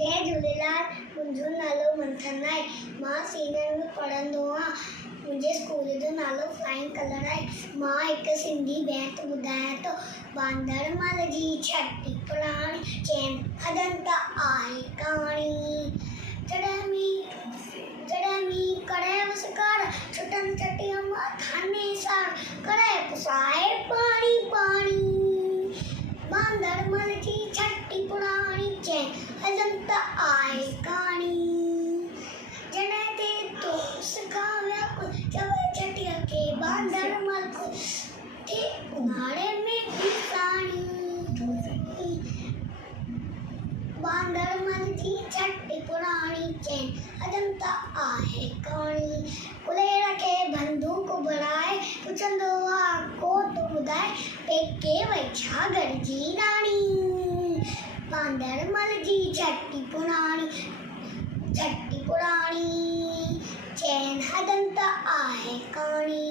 जय झूलेलाल। मुंहिंजो नालो मंथन आहे। मां सीनियर में पढ़ंदो आहियां। मुंहिंजे स्कूल जो नालो फ्लाइंग कलर आहे। मां हिकु सिंधी बैत ॿुधायां थो। बांदर मल जी छटी पुराणी चैन हदन त आहे कहाणी। जॾहिं मींहुं करे मुस्कार छुटनि चटिया मां थाने सार करे पुसाए पाणी पाणी। बांदर मल जी छटी पुराणी चैन हदन त आहे कहाणी। जॾहिं ते दोस्त खाविया चवे छटिया खे बांदर मल थे उन्हारे में भी साणी। बांदर मल जी छटी पुराणी चैन हदन त आहे कहाणी। कुलेर खे बंदूक भराए पुछंदो आहे को तूं ॿुधाए पेके वई छा घर जी राणी। बांदर मल जी छटी पुराणी चैन हदन त आहे कहाणी।